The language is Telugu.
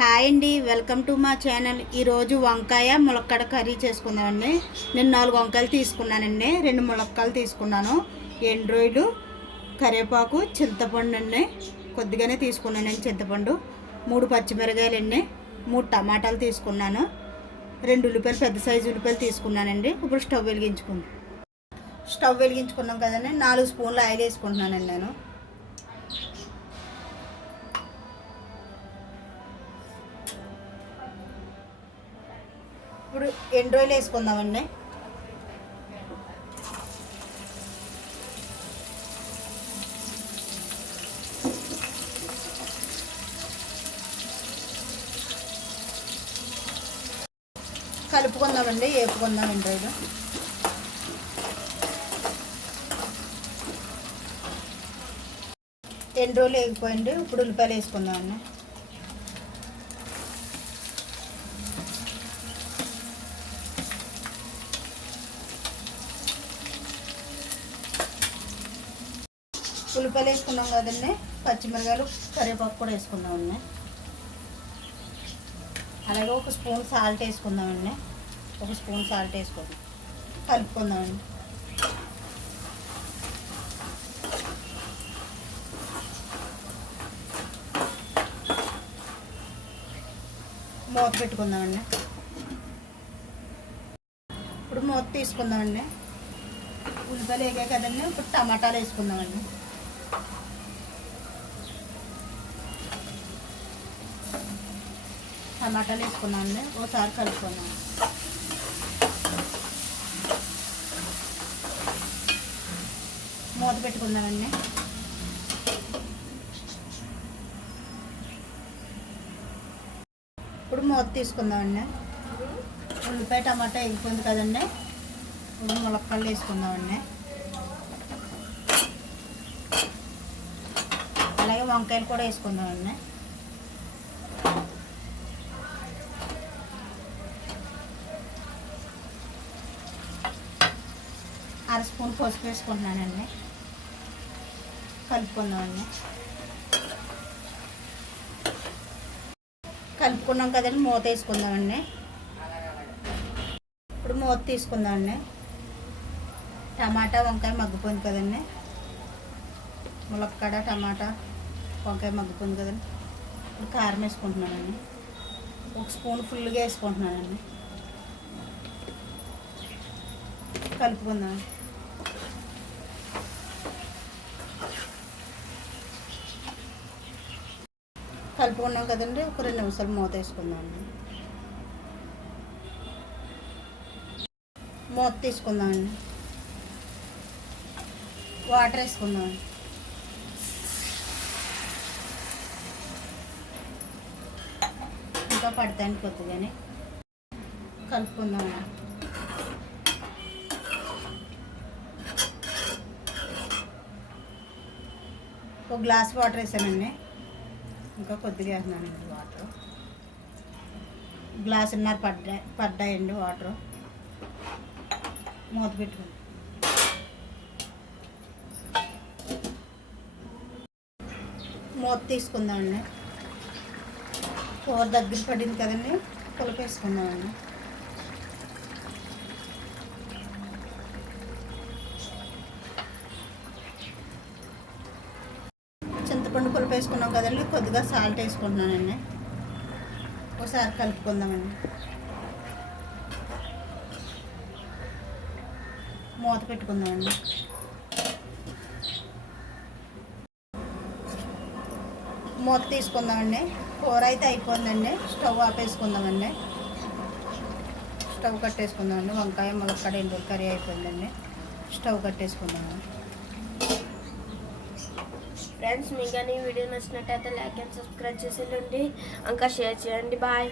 హాయ్ అండి, వెల్కమ్ టు మా ఛానల్. ఈరోజు వంకాయ ములక్కాడ కర్రీ చేసుకుందామండి. నేను 4 వంకాయలు తీసుకున్నానండి, 2 ములక్కాయలు తీసుకున్నాను, ఎండ్రోయిలు, కరివేపాకు, చింతపండు అండి, కొద్దిగానే తీసుకున్నానండి చింతపండు, 3 పచ్చిమిరకాయలు అండి, 3 టమాటాలు తీసుకున్నాను, 2 ఉల్లిపాయలు, పెద్ద సైజు ఉల్లిపాయలు తీసుకున్నానండి. ఇప్పుడు స్టవ్ వెలిగించుకున్నాం కదండి. 4 స్పూన్లు ఆయిల్ వేసుకుంటున్నానండి నేను. ఇప్పుడు ఎండ్రోయిలు వేసుకుందామండి. కలుపుకుందామండి, వేపుకుందాం ఎండ్రోయిలు. ఎండ్రోయిలు వేగిపోయింది. ఇప్పుడు ఉల్లిపాయలు వేసుకుందామండి. ఉల్లిపాయలు వేసుకున్నాం కదండి, పచ్చిమిరకాయలు, కరివేపాకు కూడా వేసుకుందామండి. అలాగే 1 స్పూన్ సాల్ట్ వేసుకుందామండి. 1 స్పూన్ సాల్ట్ వేసుకుందాం, కలుపుకుందామండి. మూత పెట్టుకుందామండి. ఇప్పుడు మూత తీసుకుందామండి. ఉల్లిపాయలు వేగాయి కదండి, ఇప్పుడు టమాటాలు వేసుకుందామండి. టమాటాలు వేసుకున్నామండి, ఒకసారి కలుపుకుందాం. మూత పెట్టుకుందామండి. ఇప్పుడు మూత తీసుకుందామండి. ఉల్లిపాయ టమాటా వేగిపోయింది కదండి, ఇప్పుడు ములక్కాడలు వేసుకుందామండి. అలాగే వంకాయలు కూడా వేసుకుందామండి. అర స్పూన్ పసుపు వేసుకుంటున్నానండి, కలుపుకుందామండి. కలుపుకున్నాం కదండి, మూత వేసుకుందామండి. ఇప్పుడు మూత తీసుకుందామండి. టమాటా వంకాయ మగ్గిపోయింది కదండి, ములక్కాడ టమాటా వంకాయ మగ్గిపోయింది కదండి. ఇప్పుడు కారం వేసుకుంటున్నానండి. 1 స్పూన్ ఫుల్గా వేసుకుంటున్నానండి, కలుపుకుందాం. కలుపుకున్నాం కదండి, ఒక 2 నిమిషాలు మూత వేసుకుందామండి. మూత తీసుకుందామండి. వాటర్ వేసుకుందామండి. ఇంకా పడతాయండి కొద్దిగానే, కలుపుకుందామండి. ఒక గ్లాస్ వాటర్ వేసానండి, ఇంకా కొద్దిగా వేస్తున్నానండి వాటర్. గ్లాసున్నర పడ్డాయండి వాటర్. మూత పెట్టుకోండి. మూత తీసుకుందామండి. కూర దగ్గర పడింది కదండి, పులుపు వేసుకుందామండి. చింతపండు పులుపు వేసుకున్నాం కదండి, కొద్దిగా సాల్ట్ వేసుకుంటున్నానండి. ఒకసారి కలుపుకుందామండి. మూత పెట్టుకుందామండి. మూత తీసుకుందామండి. కూర అయితే అయిపోయిందండి, స్టవ్ ఆపేసుకుందామండి. స్టవ్ కట్టేసుకుందామండి. వంకాయ ములక్కాడ ఎండు కర్రీ అయిపోయిందండి, స్టవ్ కట్టేసుకుందామండి. ఫ్రెండ్స్, మీకు కానీ ఈ వీడియో నచ్చినట్టయితే లైక్ అండ్ సబ్స్క్రైబ్ చేసేయండి, ఇంకా షేర్ చేయండి. బాయ్.